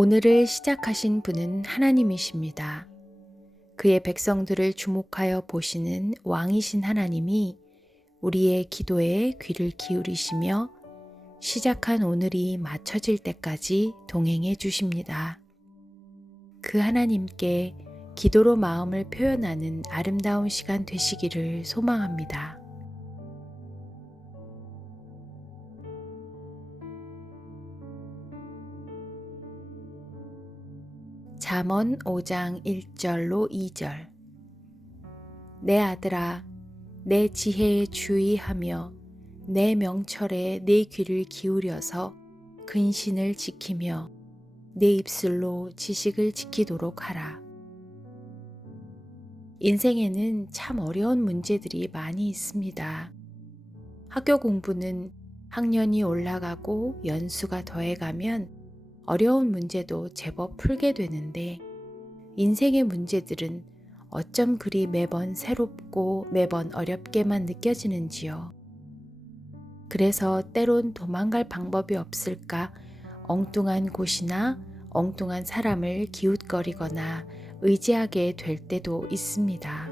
오늘을 시작하신 분은 하나님이십니다. 그의 백성들을 주목하여 보시는 왕이신 하나님이 우리의 기도에 귀를 기울이시며 시작한 오늘이 마쳐질 때까지 동행해 주십니다. 그 하나님께 기도로 마음을 표현하는 아름다운 시간 되시기를 소망합니다. 잠언 5장 1절로 2절. 내 아들아, 내 지혜에 주의하며 내 명철에 내 귀를 기울여서 근신을 지키며 내 입술로 지식을 지키도록 하라. 인생에는 참 어려운 문제들이 많이 있습니다. 학교 공부는 학년이 올라가고 연수가 더해가면 어려운 문제도 제법 풀게 되는데 인생의 문제들은 어쩜 그리 매번 새롭고 매번 어렵게만 느껴지는지요. 그래서 때론 도망갈 방법이 없을까 엉뚱한 곳이나 엉뚱한 사람을 기웃거리거나 의지하게 될 때도 있습니다.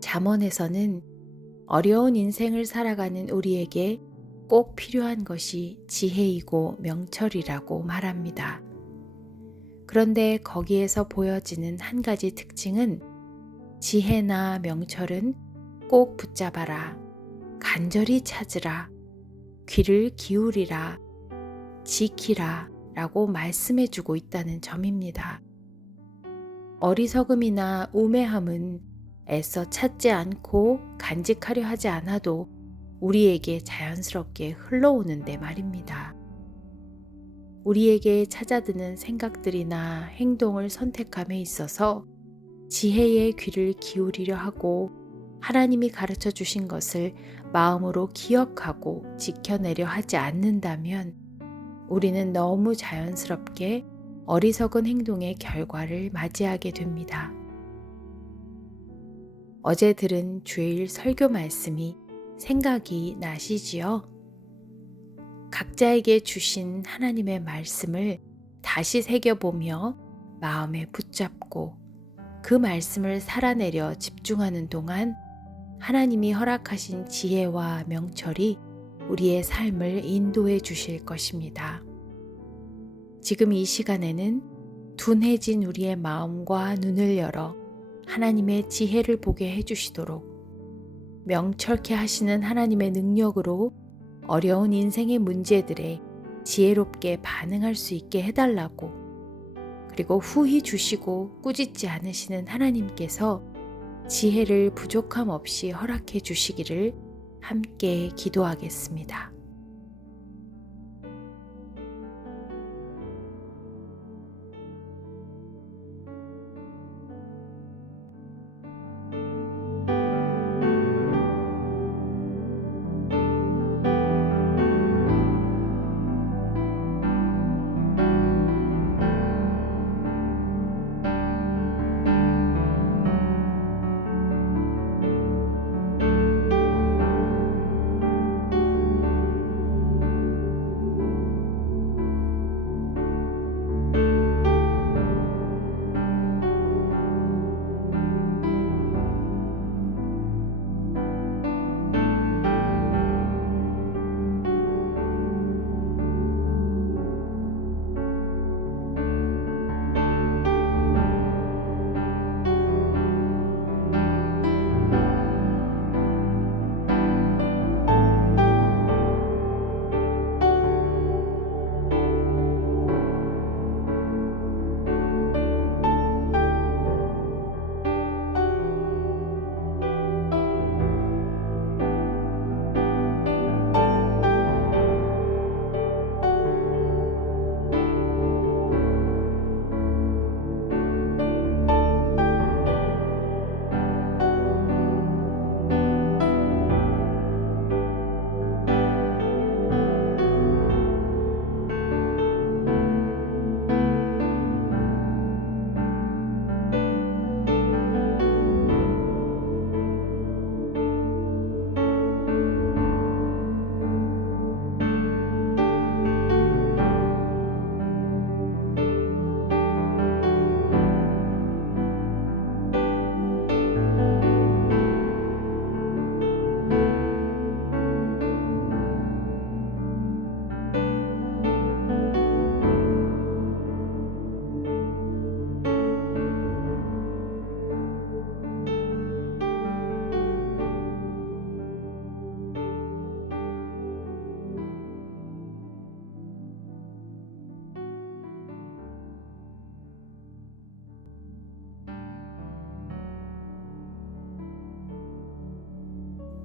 잠언에서는 어려운 인생을 살아가는 우리에게 꼭 필요한 것이 지혜이고 명철이라고 말합니다. 그런데 거기에서 보여지는 한 가지 특징은 지혜나 명철은 꼭 붙잡아라, 간절히 찾으라, 귀를 기울이라, 지키라 라고 말씀해 주고 있다는 점입니다. 어리석음이나 우매함은 애써 찾지 않고 간직하려 하지 않아도 우리에게 자연스럽게 흘러오는데 말입니다. 우리에게 찾아드는 생각들이나 행동을 선택함에 있어서 지혜의 귀를 기울이려 하고 하나님이 가르쳐 주신 것을 마음으로 기억하고 지켜내려 하지 않는다면 우리는 너무 자연스럽게 어리석은 행동의 결과를 맞이하게 됩니다. 어제 들은 주일 설교 말씀이 생각이 나시지요? 각자에게 주신 하나님의 말씀을 다시 새겨보며 마음에 붙잡고 그 말씀을 살아내려 집중하는 동안 하나님이 허락하신 지혜와 명철이 우리의 삶을 인도해 주실 것입니다. 지금 이 시간에는 둔해진 우리의 마음과 눈을 열어 하나님의 지혜를 보게 해주시도록 명철케 하시는 하나님의 능력으로 어려운 인생의 문제들에 지혜롭게 반응할 수 있게 해달라고, 그리고 후히 주시고 꾸짖지 않으시는 하나님께서 지혜를 부족함 없이 허락해 주시기를 함께 기도하겠습니다.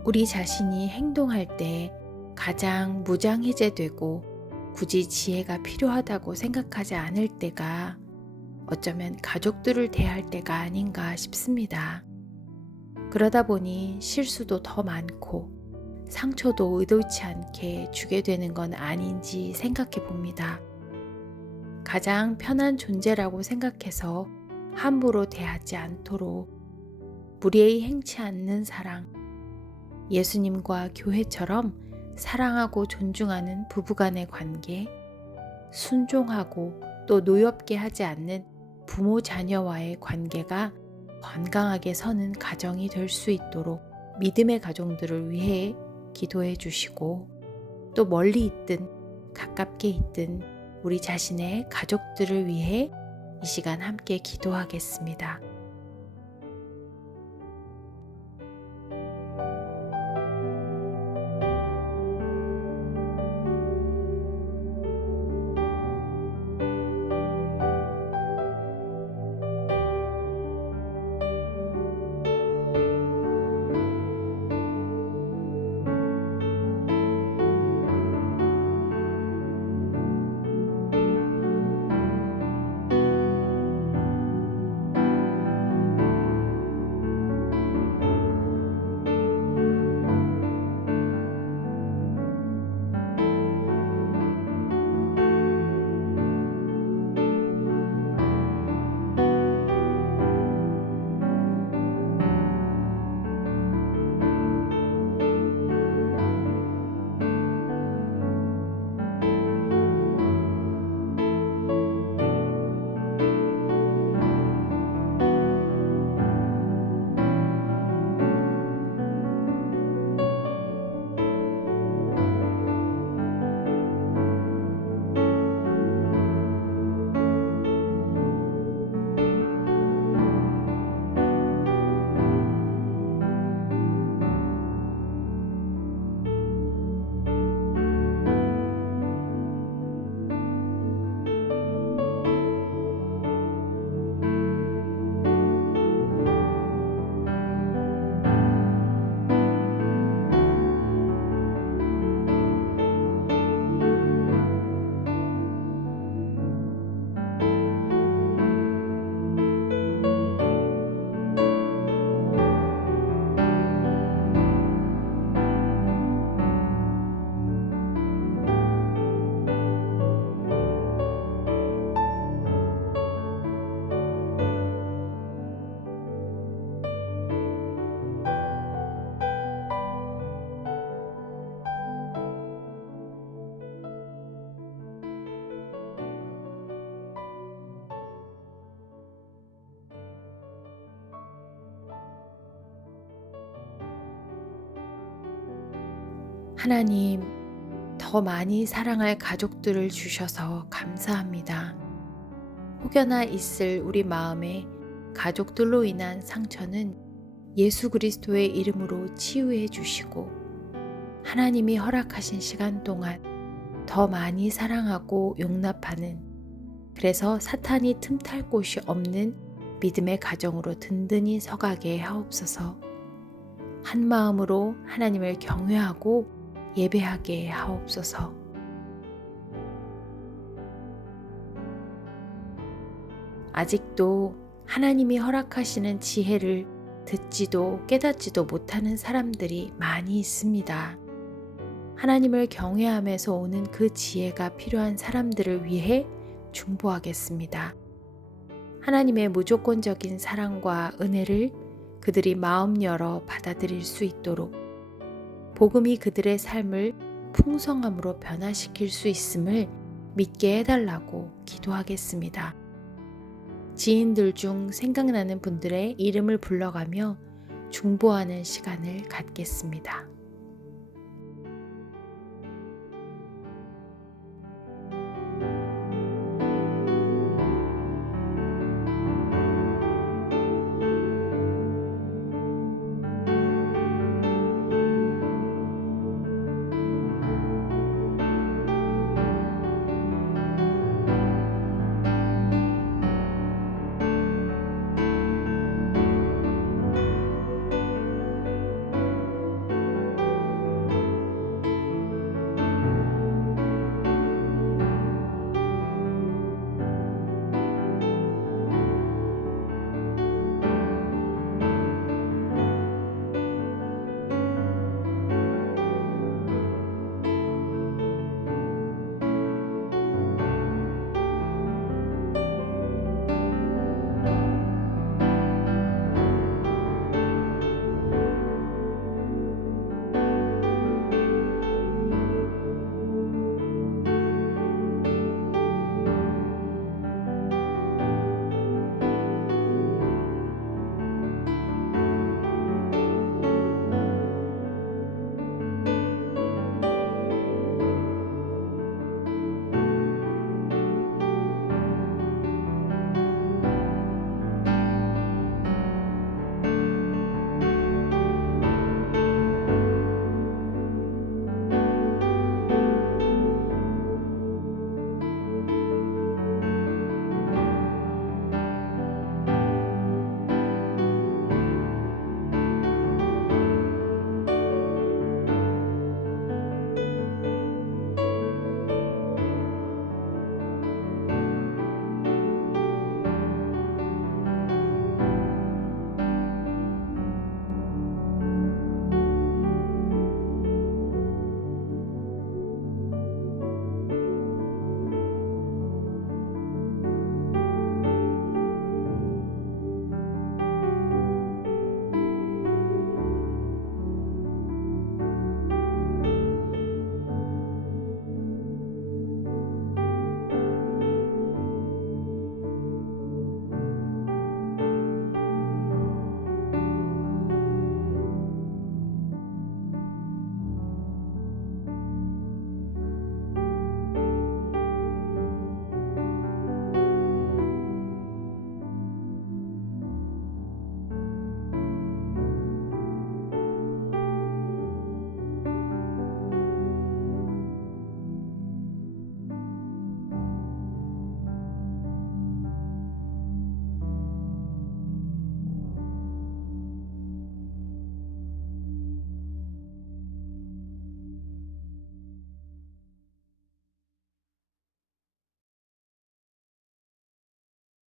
우리 자신이 행동할 때 가장 무장해제되고 굳이 지혜가 필요하다고 생각하지 않을 때가 어쩌면 가족들을 대할 때가 아닌가 싶습니다. 그러다 보니 실수도 더 많고 상처도 의도치 않게 주게 되는 건 아닌지 생각해 봅니다. 가장 편한 존재라고 생각해서 함부로 대하지 않도록 무례히 행치 않는 사랑, 예수님과 교회처럼 사랑하고 존중하는 부부간의 관계, 순종하고 또 노엽게 하지 않는 부모 자녀와의 관계가 건강하게 서는 가정이 될 수 있도록 믿음의 가정들을 위해 기도해 주시고, 또 멀리 있든 가깝게 있든 우리 자신의 가족들을 위해 이 시간 함께 기도하겠습니다. 하나님, 더 많이 사랑할 가족들을 주셔서 감사합니다. 혹여나 있을 우리 마음에 가족들로 인한 상처는 예수 그리스도의 이름으로 치유해 주시고, 하나님이 허락하신 시간 동안 더 많이 사랑하고 용납하는, 그래서 사탄이 틈탈 곳이 없는 믿음의 가정으로 든든히 서가게 하옵소서. 한 마음으로 하나님을 경외하고 예배하게 하옵소서. 아직도 하나님이 허락하시는 지혜를 듣지도 깨닫지도 못하는 사람들이 많이 있습니다. 하나님을 경외함에서 오는 그 지혜가 필요한 사람들을 위해 중보하겠습니다. 하나님의 무조건적인 사랑과 은혜를 그들이 마음 열어 받아들일 수 있도록, 복음이 그들의 삶을 풍성함으로 변화시킬 수 있음을 믿게 해달라고 기도하겠습니다. 지인들 중 생각나는 분들의 이름을 불러가며 중보하는 시간을 갖겠습니다.